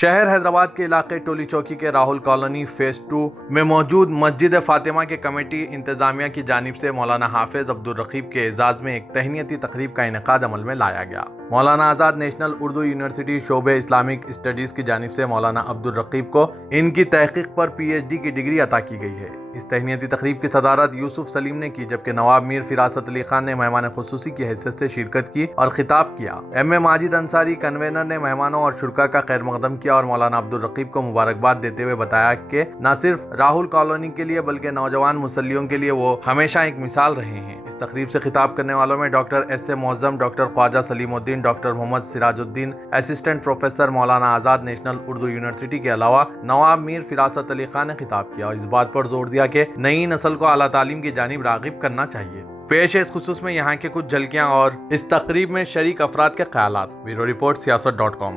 شہر حیدرآباد کے علاقے ٹولی چوکی کے راہل کالونی فیز 2 میں موجود مسجد فاطمہ کے کمیٹی انتظامیہ کی جانب سے مولانا حافظ عبدالرقیب کے اعزاز میں ایک تہنیتی تقریب کا انعقاد عمل میں لایا گیا۔ مولانا آزاد نیشنل اردو یونیورسٹی شعبہ اسلامک اسٹڈیز کی جانب سے مولانا عبدالرقیب کو ان کی تحقیق پر پی ایچ ڈی کی ڈگری عطا کی گئی ہے۔ اس تہنیتی تقریب کی صدارت یوسف سلیم نے کی، جبکہ نواب میر فراست علی خان نے مہمان خصوصی کی حیثیت سے شرکت کی اور خطاب کیا۔ ایم اے ماجد انصاری کنوینر نے مہمانوں اور شرکاء کا خیر مقدم کیا اور مولانا عبدالرقیب کو مبارکباد دیتے ہوئے بتایا کہ نہ صرف راہل کالونی کے لیے بلکہ نوجوان مسلیوں کے لیے وہ ہمیشہ ایک مثال رہے ہیں۔ اس تقریب سے خطاب کرنے والوں میں doctor S A Moazzam, doctor Khwaja Saleem Uddin, doctor Muhammad Siraj uddin, assistant professor Maulana Azad national Urdu university کے علاوہ نواب میر فراست علی خان نے خطاب کیا اور اس بات پر زور دیا کہ نئی نسل کو اعلیٰ تعلیم کی جانب راغب کرنا چاہیے۔ پیش ہے اس خصوص میں یہاں کے کچھ جھلکیاں اور اس تقریب میں شریک افراد کے خیالات۔ بیورو رپورٹ سیاست.com۔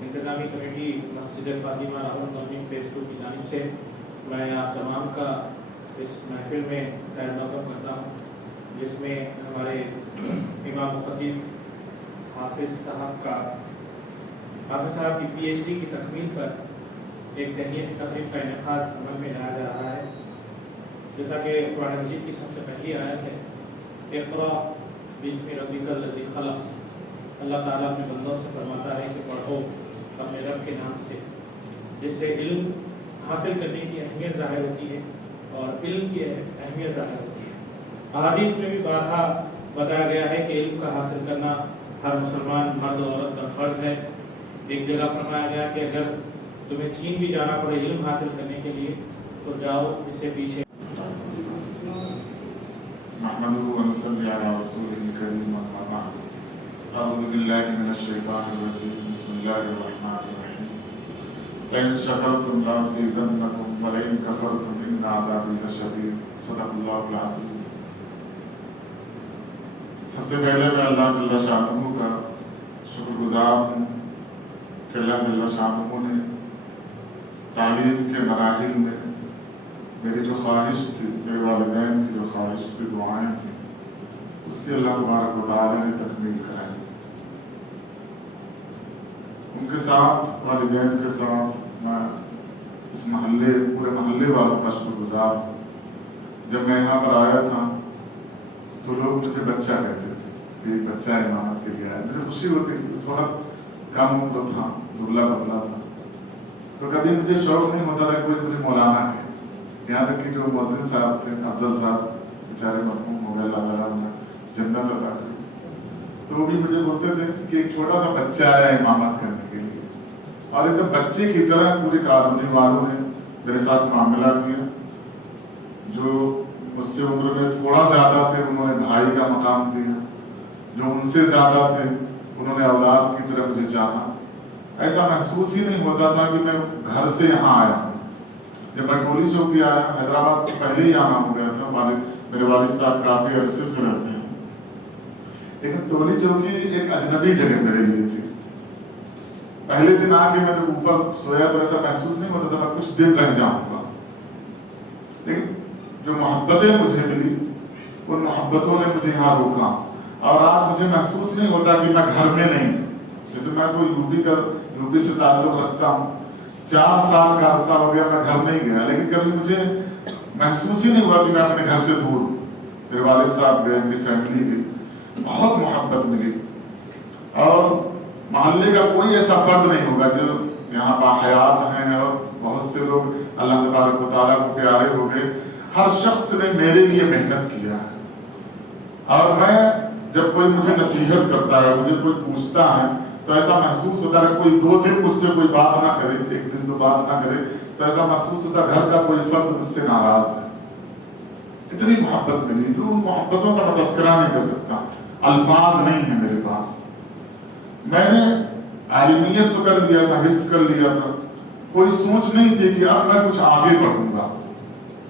انتظامی کمیٹی مسجد فاطمہ راہل کالونی فیز 2 کی جانب سے میں آپ تمام کا اس محفل میں خیر مقدم کرتا ہوں، جس میں ہمارے امام خطیب حافظ صاحب کی پی ایچ ڈی کی تکمیل پر ایک تہنیتی تقریب کا انعقاد عمل میں لایا جا رہا ہے۔ جیسا کہ قرآن مجید کی سب سے پہلی آیت ہے، اقرأ بسم ربک الذی خلق، اللہ تعالیٰ اپنے بندوں سے فرماتا ہے کہ پڑھو اپنے رب کے نام سے، جس سے علم حاصل کرنے کی اہمیت ظاہر ہوتی ہے اور علم کی اہمیت ظاہر ہوتی ہے۔ احادیث میں بھی بارہا بتایا گیا ہے کہ علم کا حاصل کرنا ہر مسلمان مرد و عورت پر فرض ہے۔ ایک جگہ فرمایا گیا کہ اگر تمہیں چین بھی جانا پڑے علم حاصل کرنے کے لیے تو جاؤ، اس سے پیچھے۔ نحمده ونصلي على رسوله الكريم أما بعد، أعوذ بالله من الشيطان الرجيم، بسم الله الرحمن الرحيم، لئن شكرتم لأزيدنكم ولئن كفرتم إن عذابي لشديد، صدق الله العظيم۔ سب سے پہلے میں اللہ جل شانہ کا شکر گزار ہوں کہ اللہ جل شانہ نے تعلیم کے مراحل میں میری جو خواہش تھی، میرے والدین کی جو خواہش تھی، دعائیں تھیں، اس کی اللہ تبارک و تعالی نے تکمیل کرائی۔ ان کے ساتھ، والدین کے ساتھ، میں اس محلے، پورے محلے والوں کا شکر گزار ہوں۔ جب میں یہاں پر آیا تھا تو لوگ مجھے بچہ کہتے تھے کہ بچہ امامت کے لیے آیا۔ مجھے خوشی ہوتی تھی، اس وقت کم عمر تھا، دبلا پتلا تھا، تو کبھی مجھے شوق نہیں ہوتا تھا کوئی مجھے مولانا کہے۔ یہاں تک کہ جو مؤذن صاحب تھے، افضل صاحب، بیچارے مرحوم ہو گئے، اللہ تعالیٰ انہیں جنت عطا کی، تو وہ بھی مجھے بولتے تھے کہ ایک چھوٹا سا بچہ آیا ہے امامت کرنے کے لیے۔ اور ایک بچے کی طرح پوری کالونی والوں نے میرے ساتھ معاملہ کیا۔ جو مجھ سے عمر میں تھوڑا زیادہ تھے انہوں نے بھائی کا مقام دیا، جو ان سے زیادہ تھے انہوں نے اولاد کی طرح مجھے چاہا۔ ایسا محسوس ہی نہیں ہوتا تھا کہ میں گھر سے یہاں آیا ہوں۔ جب میں ٹولی چوکی آیا، حیدرآباد پہلے ہی آنا ہو گیا تھا، میرے والد صاحب کافی عرصے سے رہتے ہیں، لیکن ٹولی چوکی ایک اجنبی جگہ میرے لیے تھی۔ پہلے دن آ کے میں جب اوپر سویا تو ایسا محسوس نہیں ہوتا تھا میں کچھ دن رہ جاؤں گا، لیکن جو محبتیں مجھے ملی ان محبتوں نے مجھے یہاں روکا، اور آج مجھے محسوس نہیں ہوتا کہ میں گھر میں نہیں ہوں۔ جیسے میں تو یو پی سے تعلق رکھتا ہوں، 4 سال کا عرصہ ہو گیا میں گھر نہیں گیا، لیکن کبھی مجھے محسوس ہی نہیں ہوا کہ میں اپنے گھر سے دور ہوں۔ میرے والد صاحب گئے، میری فیملی گئی، بہت محبت ملی، اور محلے کا کوئی ایسا فرد نہیں ہوگا جو یہاں باحیات ہیں، اور بہت سے لوگ اللہ تبارک و تعالیٰ کو پیارے ہو گئے۔ ہر شخص نے میرے لیے محنت کیا ہے، اور میں جب کوئی مجھے نصیحت کرتا ہے، مجھے کوئی پوچھتا ہے، تو ایسا محسوس ہوتا ہے کوئی 2 دن مجھ سے کوئی بات نہ کرے، 1 دن 2 بات نہ کرے تو ایسا محسوس ہوتا ہے گھر کا کوئی فرد مجھ سے ناراض ہے۔ اتنی محبت ملی، جو ان محبتوں کا میں تذکرہ نہیں کر سکتا، الفاظ نہیں ہیں میرے پاس۔ میں نے عالمیت تو کر لیا تھا، حفظ کر لیا تھا، کوئی سوچ نہیں تھی کہ اب میں کچھ آگے بڑھوں گا،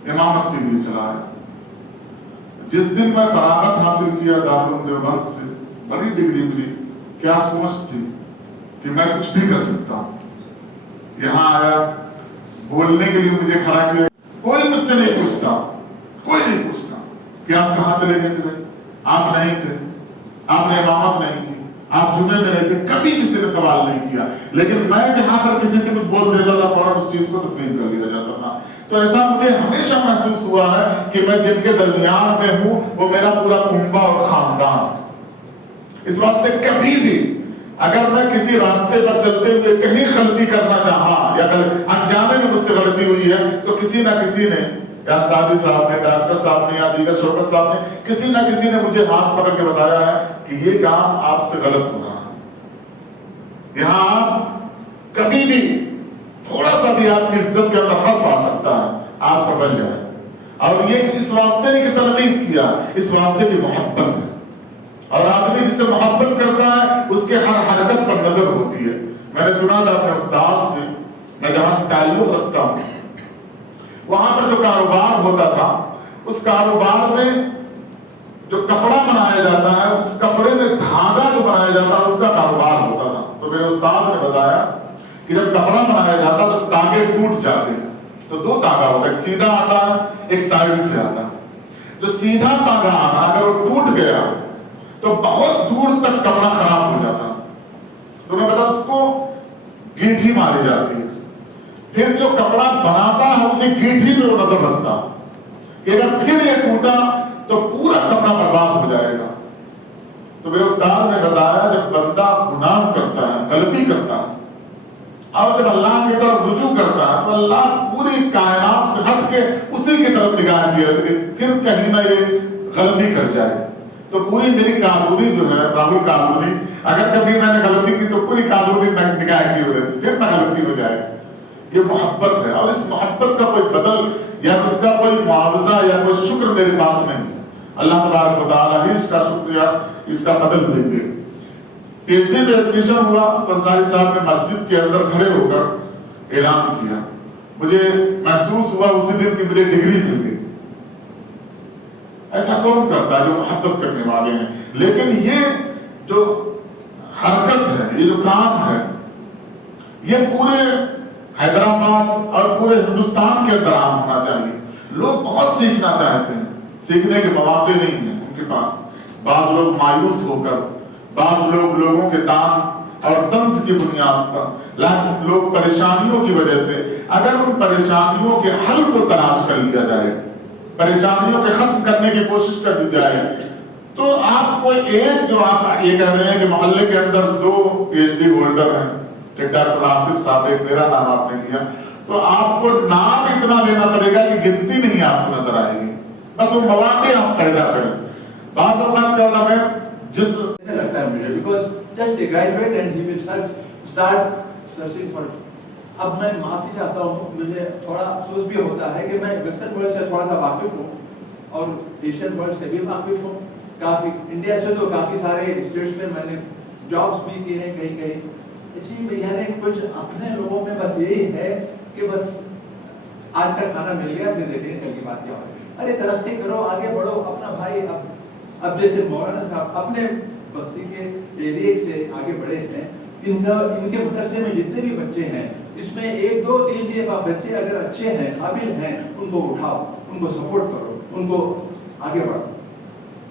امامت کے لیے چلا ہے۔ جس دن میں فراغت حاصل کیا دارالعلوم دیوبند سے، بڑی ڈگری ملی، کیا سوچ تھی کہ میں کچھ بھی کر سکتا ہوں۔ یہاں آیا، بولنے کے لیے مجھے کھڑا کیا، کوئی مجھ سے نہیں پوچھتا، کوئی نہیں پوچھتا کہ آپ کہاں چلے گئے تھے، آپ نہیں تھے، آپ نے امامت نہیں کی, آپ جمعے میں رہتے, کبھی کسی نے سوال نہیں کیا. لیکن میں جہاں پر کسی سے کچھ بول دیتا تھا فوراً اس چیز کو تسلیم کر لیا جاتا تھا. تو ایسا مجھے ہمیشہ محسوس ہوا ہے کہ میں جن کے درمیان میں ہوں وہ میرا پورا کنبہ اور خاندان. اس واسطے کبھی بھی اگر میں کسی راستے پر چلتے ہوئے کہیں غلطی کرنا چاہا یا اگر انجانے میں مجھ سے غلطی ہوئی ہے تو کسی نہ کسی نے, یا سادی صاحب نے, ڈاکٹر صاحب نے, یا دیگر شوکت صاحب نے, کسی نہ کسی نے مجھے ہاتھ پکڑ کے بتایا ہے کہ یہ کام آپ سے غلط ہو رہا ہے. یہاں آپ کبھی بھی تھوڑا سا بھی آپ کی عزت کے اندر حرف آ سکتا ہے, آپ سمجھ جائیں. اور یہ اس واسطے نہیں کہ تنقید کیا, اس واسطے کی محبت ہے. اور آدمی جس سے محبت کرتا ہے اس کے ہر حرکت پر نظر ہوتی ہے. میں نے سنا تھا اپنے استاد سے, میں جہاں سے تعلق رکھتا ہوں وہاں پر جو کاروبار ہوتا تھا, اس کاروبار میں جو کپڑا بنایا جاتا ہے, اس کپڑے میں دھاگا جو بنایا جاتا ہے اس کا کاروبار ہوتا تھا. تو میرے استاد نے بتایا کہ جب کپڑا بنایا جاتا تو تاگے ٹوٹ جاتے ہیں. تو دو تاگا ہوتا ہے, ایک سیدھا آتا ہے, ایک سائڈ سے آتا ہے. جو سیدھا تاگا آنا اگر وہ ٹوٹ گیا تو بہت دور تک کپڑا خراب ہو جاتا. تو میں بتا اس کو گیٹھی ماری جاتی ہے. پھر جو کپڑا بناتا ہے اسی گیٹھی پہ وہ نظر رکھتا کہ اگر پھر یہ ٹوٹا تو پورا کپڑا برباد ہو جائے گا. تو میرے استاد نے بتایا جب بندہ گناہ کرتا ہے, غلطی کرتا ہے, اور جب اللہ کی طرف رجوع کرتا ہے تو اللہ پوری کائنات سے ہٹ کے اسی کی طرف نگاہ کیا کہ پھر کہیں نہ یہ غلطی کر جائے. تو پوری میری کالونی جو ہے, راہل کالونی, اگر کبھی میں نے غلطی کی تو پوری کالونی میں نگاہ کی ہو رہتی پھر نہ غلطی ہو جائے. یہ محبت ہے, اور اس محبت کا کوئی بدل یا اس کا کوئی معاوضہ یا کوئی شکر میرے پاس نہیں ہے. اللہ تبارک و تعالیٰ ہی اس کا شکریہ, اس کا بدل دیں گے. PhD میں ایڈمیشن ہوا, انصاری صاحب نے مسجد کے اندر کھڑے ہو کر اعلان کیا. مجھے محسوس ہوا اسی دن کی مجھے ڈگری مل گئی. ایسا کون کرتا ہے جو محبت کرنے والے ہیں. لیکن یہ جو حرکت ہے, یہ جو کام ہے, یہ پورے حیدرآباد اور پورے ہندوستان کے اندر عام ہونا چاہیے. لوگ بہت سیکھنا چاہتے ہیں, سیکھنے کے مواقع نہیں ہیں ان کے پاس. بعض لوگ مایوس ہو کر, بعض لوگ لوگوں کے دان اور طنز کی بنیاد پر, لوگ پریشانیوں کی وجہ سے, اگر ان پریشانیوں کے حل کو تلاش کر لیا جائے, پریشانیوں کے ختم کرنے کی کوشش کر دی جائے, تو آپ کو ایک جو آپ یہ کہہ رہے ہیں کہ محلے کے اندر 2 PhD ہولڈر ہیں, ایک ڈاکٹر آصف صاحب, ایک میرا نام آپ نے لیا, تو آپ کو نام اتنا لینا پڑے گا کہ گنتی نہیں آپ کو نظر آئے گی. بس وہ مواقع آپ پیدا کریں. بعض اوقات کیا ہوتا ہے جس لگتا ہے مجھے because just a graduate and he will start searching for. اب میں معافی چاہتا ہوں, مجھے تھوڑا افسوس بھی ہوتا ہے کہ میں ویسٹرن ورلڈ سے تھوڑا سا واقف ہوں اور ایشین ورلڈ سے بھی واقف ہوں. کافی انڈیا سے تو کافی سارے اسٹیٹس میں نے جابس بھی کیے ہیں کہیں کہیں. جی یعنی کچھ اپنے لوگوں میں بس یہی ہے کہ بس آج کا کھانا مل گیا, پھر دیکھیں گے کل کی بات کیا ہو. ارے ترقی کرو, آگے بڑھو. اپنا بھائی اب جیسے مولانا صاحب اپنے بستی کے ایریے سے آگے بڑھے ہیں, ان کے مدرسے میں جتنے بھی بچے ہیں اس میں 1 2 3 بچے اگر اچھے ہیں, قابل ہیں, ان کو اٹھاؤ, ان کو سپورٹ کرو, ان کو آگے بڑھو.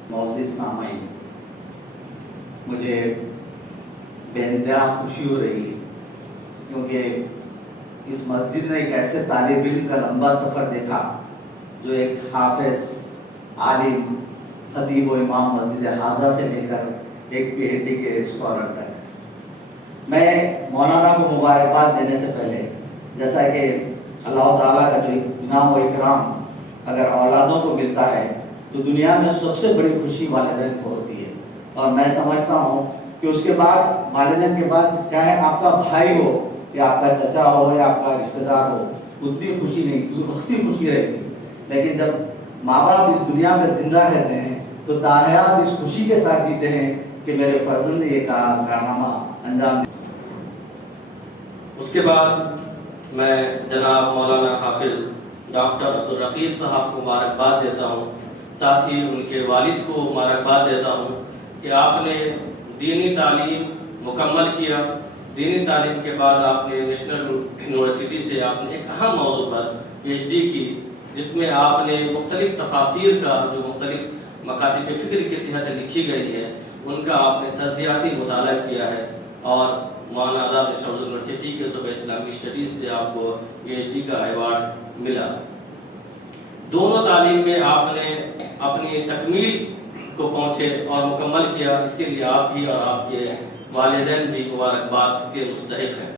معزز سامعین, مجھے بے انتہا خوشی ہو رہی ہے کیونکہ اس مسجد نے ایک ایسے طالب علم کا لمبا سفر دیکھا جو ایک حافظ, عالم, خطیب و امام مسجد حاضہ سے لے کر ایک PhD کے اسکالر تک. میں مولانا کو مبارکباد دینے سے پہلے, جیسا کہ اللہ تعالیٰ کا جو انعام و اکرام اگر اولادوں کو ملتا ہے تو دنیا میں سب سے بڑی خوشی والدین کو ہوتی ہے. اور میں سمجھتا ہوں کہ اس کے بعد والدین کے بعد چاہے آپ کا بھائی ہو یا آپ کا چچا ہو یا آپ کا رشتہ دار ہو, اتنی خوشی نہیں, وقتی خوشی رہتی. لیکن جب ماں باپ اس دنیا میں زندہ رہتے ہیں تو تاحیات اس خوشی کے ساتھ جیتے ہیں کہ میرے فرزند نے یہ کارنامہ انجام دیا. اس کے بعد میں جناب مولانا حافظ ڈاکٹر عبدالرقیب صاحب کو مبارکباد دیتا ہوں, ساتھ ہی ان کے والد کو مبارکباد دیتا ہوں کہ آپ نے دینی تعلیم مکمل کیا. دینی تعلیم کے بعد آپ نے نیشنل یونیورسٹی سے آپ نے ایک اہم موضوع پر PhD کی, جس میں آپ نے مختلف تفاسیر کا جو مختلف مکاتب فکر کے تحت لکھی گئی ہے ان کا آپ نے تجزیاتی مطالعہ کیا ہے اور مولانا آزاد نیشنل یونیورسٹی کے صوبہ اسلامی اسٹڈیز سے آپ کو PhD کا ایوارڈ ملا۔ دونوں تعلیم میں آپ نے اپنی تکمیل کو پہنچے اور مکمل کیا، اس کے لیے آپ بھی اور آپ کے والدین بھی مبارکباد کے مستحق ہیں۔